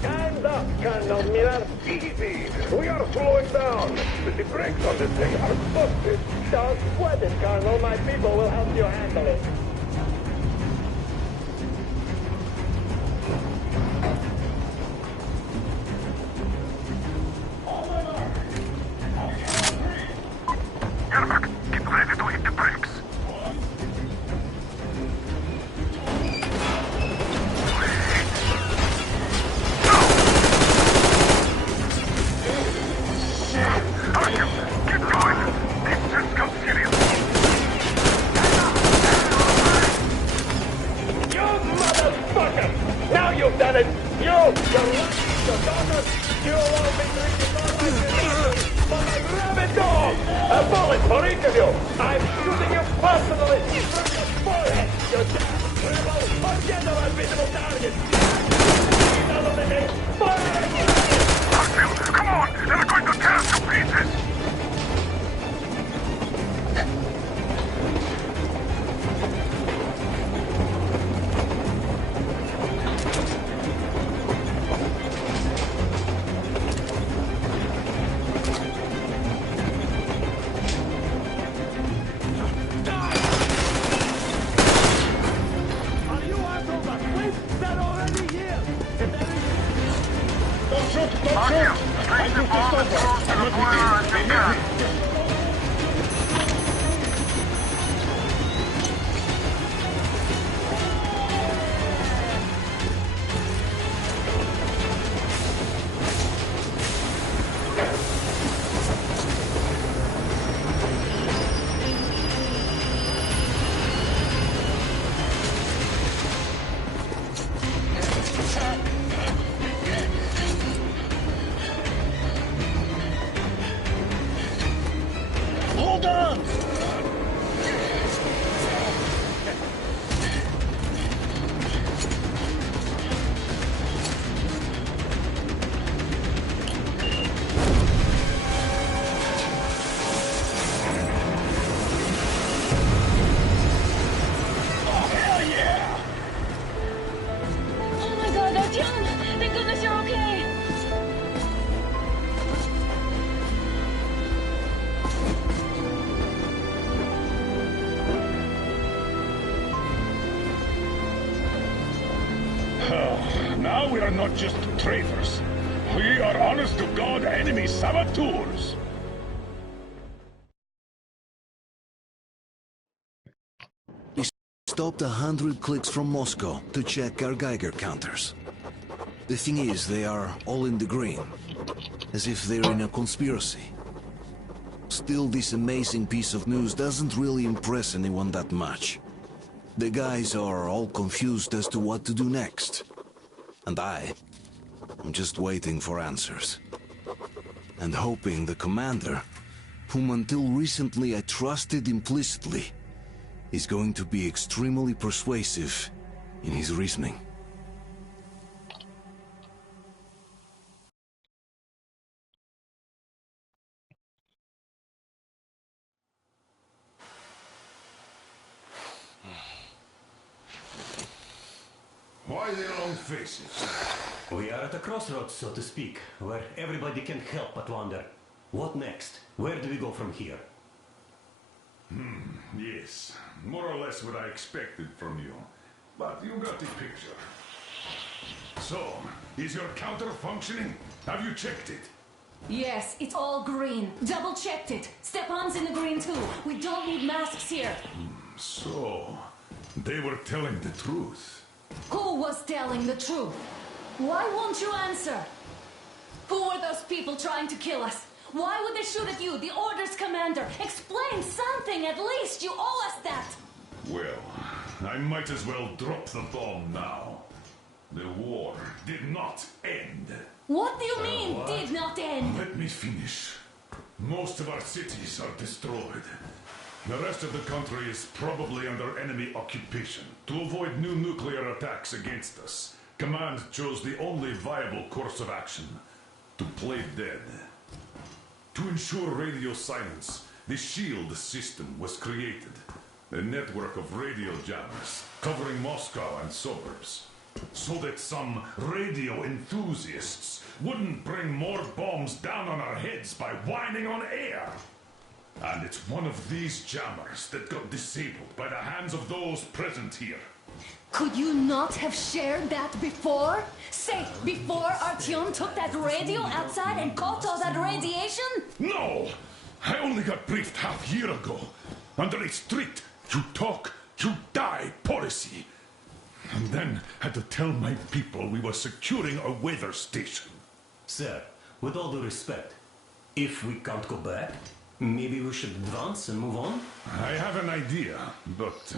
Stand up, Colonel Miller. Easy. We are slowing down. The brakes on this thing are busted. Don't sweat it, Colonel. My people will help you handle it. Get ready to hit the brakes. Get going! This just got serious! You motherfucker! Now you've done it! Your daughter, you'll all be drinking more like for my rabid dog! A bullet for each of you! I'm shooting you personally! Through your forehead! You damn rebel! Forget the unbeatable target! Out of the name! Fire! Come on! They're going to tear us to pieces! Hold on! Oh my god, Artyom! Thank goodness you're okay! Now we are not just traitors. We are honest-to-God enemy saboteurs. We stopped 100 clicks from Moscow to check our Geiger counters. The thing is, they are all in the green, as if they're in a conspiracy. Still, this amazing piece of news doesn't really impress anyone that much. The guys are all confused as to what to do next. And I'm just waiting for answers. And hoping the commander, whom until recently I trusted implicitly, is going to be extremely persuasive in his reasoning. Why the long faces? We are at a crossroads, so to speak, where everybody can't help but wonder, what next? Where do we go from here? Yes, more or less what I expected from you. But you got the picture. So, is your counter functioning? Have you checked it? Yes, it's all green. Double-checked it. Stepan's in the green too. We don't need masks here. So, they were telling the truth. Who was telling the truth? Why won't you answer? Who were those people trying to kill us? Why would they shoot at you, the Order's commander? Explain something, at least. You owe us that. Well, I might as well drop the bomb now. The war did not end. What do you mean, did not end? Let me finish. Most of our cities are destroyed. The rest of the country is probably under enemy occupation. To avoid new nuclear attacks against us, Command chose the only viable course of action: to play dead. To ensure radio silence, the SHIELD system was created. A network of radio jammers covering Moscow and suburbs. So that some radio enthusiasts wouldn't bring more bombs down on our heads by whining on air. And it's one of these jammers that got disabled by the hands of those present here. Could you not have shared that before? Say, before Artyom took that radio outside and caught all that radiation? No! I only got briefed half year ago. Under a strict, you talk, you die policy. And then had to tell my people we were securing a weather station. Sir, with all due respect, if we can't go back, maybe we should advance and move on? I have an idea, but...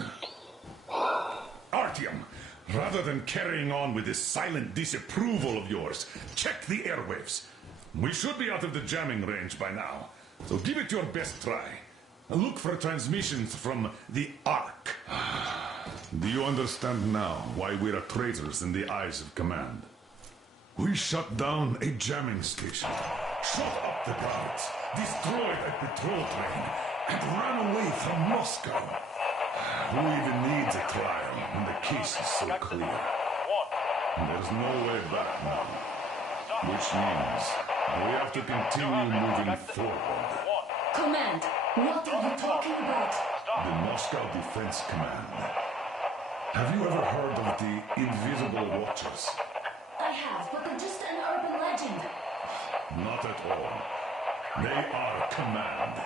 Artyom, rather than carrying on with this silent disapproval of yours, check the airwaves. We should be out of the jamming range by now, so give it your best try. Look for transmissions from the Ark. Do you understand now why we're traitors in the eyes of Command? We shut down a jamming station, shot up the guards, destroyed a patrol train, and ran away from Moscow. Who even needs a trial when the case is so clear? There's no way back now. Which means we have to continue moving forward. Command, what are you talking about? The Moscow Defense Command. Have you ever heard of the Invisible Watchers? I have, but they're just an urban legend. Not at all. They are Command.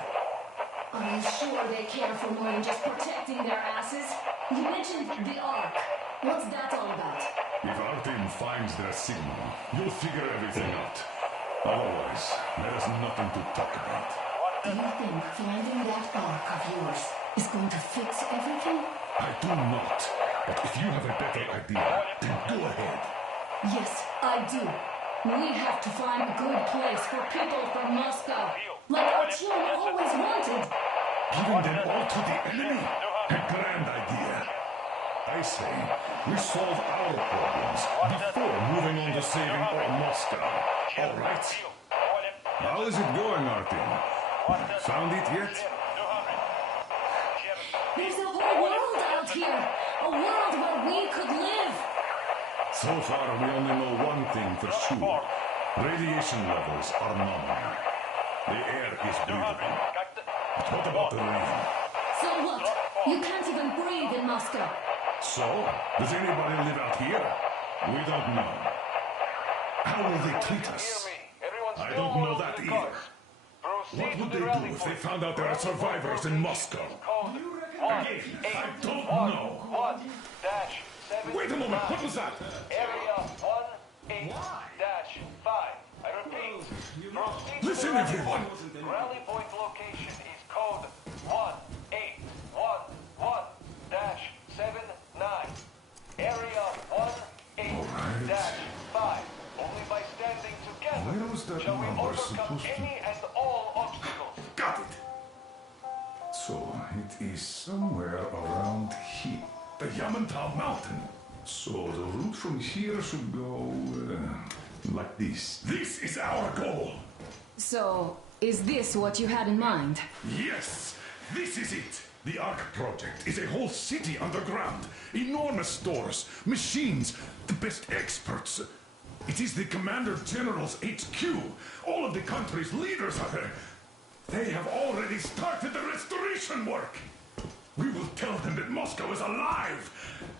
Are you sure they care for more than just protecting their asses? You mentioned the Ark. What's that all about? If Artyom finds their signal, you'll figure everything out. Otherwise, there's nothing to talk about. Do you think finding that Ark of yours is going to fix everything? I do not. But if you have a better idea, then go ahead. Yes, I do. We have to find a good place for people from Moscow. Like Artyom always wanted. Giving them all to the enemy? A grand idea. I say, we solve our problems before moving on to saving all Moscow. All right? How is it going, Artyom? Found it yet? There's a whole world out here! A world where we could live! So far, we only know one thing for sure. Radiation levels are nominal. The air is breathable. But what about the rain? So what? You can't even breathe in Moscow. So, does anybody live out here? We don't know. How will they treat us? I don't know that either. What would they do if they found out there are survivors in Moscow? Again, I don't know. Wait a moment, what was that? Area 18-5. I repeat. Listen, everyone. Rally point location is code 1811-79. Area 18-5. Only by standing together Where was that shall we number overcome supposed to- any and all obstacles. Got it. So, it is somewhere around here. The Yamantau Mountain. So, the route from here should go like this. This is our goal. So, is this what you had in mind? Yes, this is it. The Ark Project is a whole city underground. Enormous stores, machines, the best experts. It is the Commander General's HQ. All of the country's leaders are there. They have already started the restoration work. We will tell them that Moscow is alive.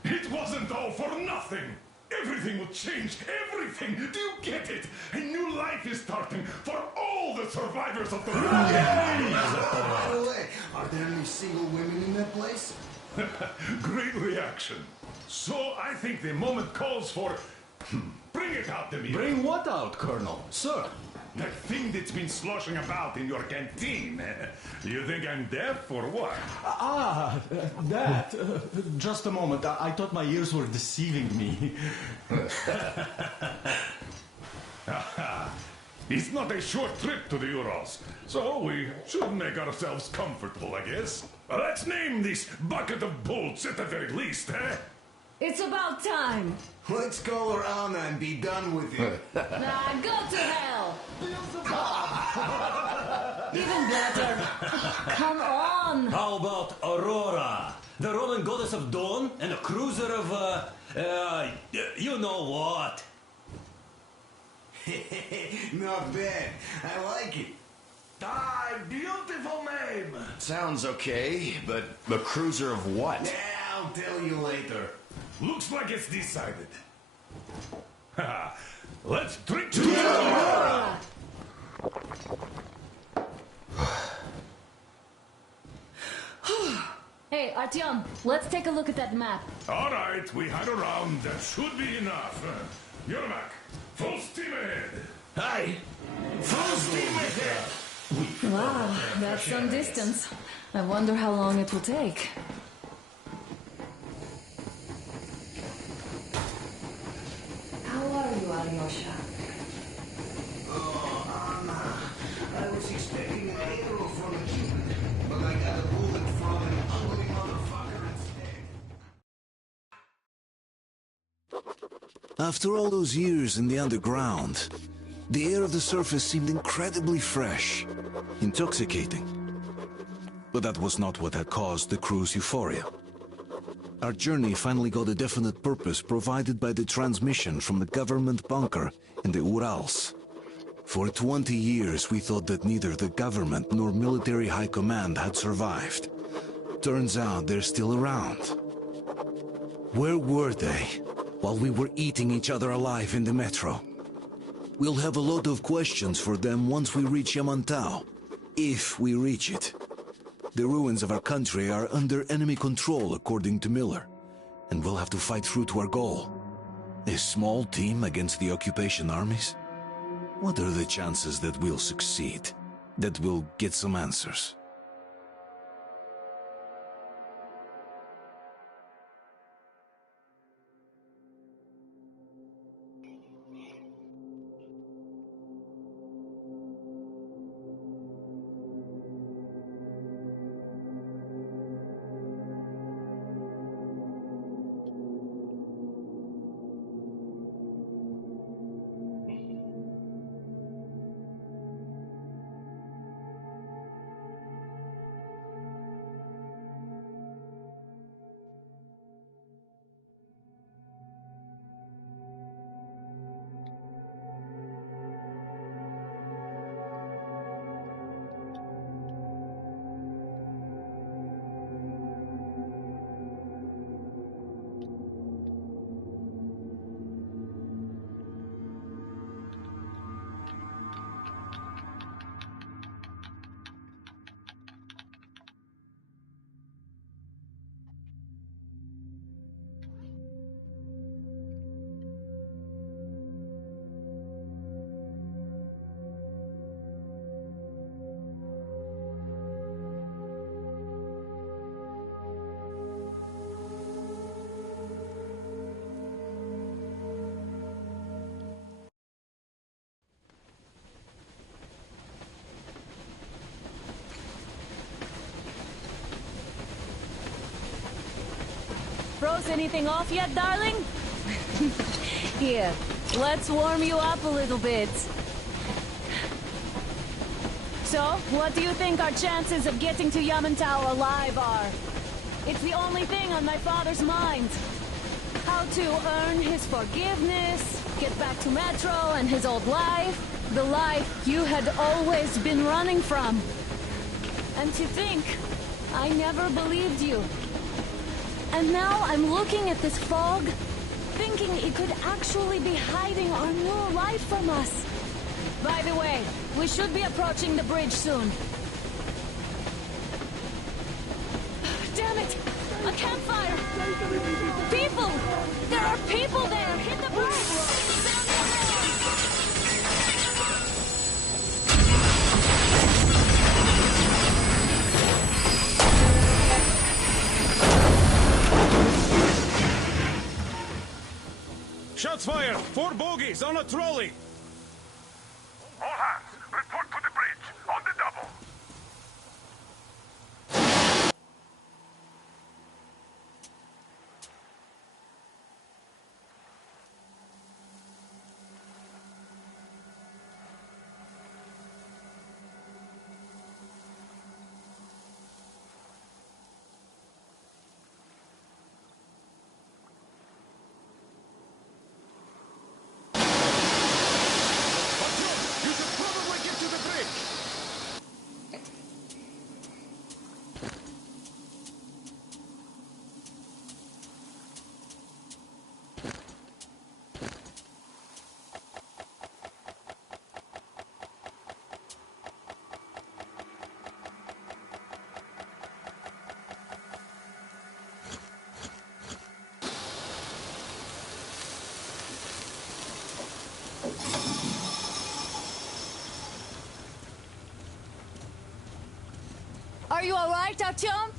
It wasn't all for nothing. Everything will change. Everything. Do you get it? A new life is starting for all the survivors of the war. By the way, are there any single women in that place? Great reaction. So I think the moment calls for... Bring it out, Demir. Bring what out, Colonel? Sir? That thing that's been sloshing about in your canteen. You think I'm deaf or what? That. Just a moment. I thought my ears were deceiving me. It's not a short trip to the Urals, so we should make ourselves comfortable, I guess. Let's name this bucket of bolts at the very least, eh? It's about time! Let's go around and be done with it. Nah, go to hell! Even better. Come on! How about Aurora? The Roman goddess of dawn and a cruiser of, you know what? Not bad. I like it. Beautiful name! Sounds okay, but a cruiser of what? Yeah, I'll tell you later. Looks like it's decided. Let's drink to Aurora! Hey, Artyom, let's take a look at that map. All right, we had a round. That should be enough. Yermak, full steam ahead. Aye. Full steam ahead. Wow, that's some distance. I wonder how long it will take. How are you, Alyosha? Oh, Anna. I was expecting an arrow from a Cupid, but I got a bullet from an ugly motherfucker instead. After all those years in the underground, the air of the surface seemed incredibly fresh, intoxicating. But that was not what had caused the crew's euphoria. Our journey finally got a definite purpose provided by the transmission from the government bunker in the Urals. For 20 years we thought that neither the government nor military high command had survived. Turns out they're still around. Where were they while we were eating each other alive in the metro? We'll have a lot of questions for them once we reach Yamantau, if we reach it. The ruins of our country are under enemy control, according to Miller, and we'll have to fight through to our goal. A small team against the occupation armies? What are the chances that we'll succeed? That we'll get some answers? froze anything off yet, darling? Here, let's warm you up a little bit. So, what do you think our chances of getting to Yamantau alive are? It's the only thing on my father's mind. How to earn his forgiveness, get back to Metro and his old life. The life you had always been running from. And to think, I never believed you. And now I'm looking at this fog, thinking it could actually be hiding our new life from us. By the way, we should be approaching the bridge soon. Damn it! A campfire! People! There are people there! Hit the brakes! Sound the alarm! Shots fired! 4 bogies on a trolley! All hands, report to the bridge, on the double. You should probably get to the bridge! Are you alright, Artyom?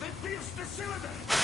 They pierced the cylinder!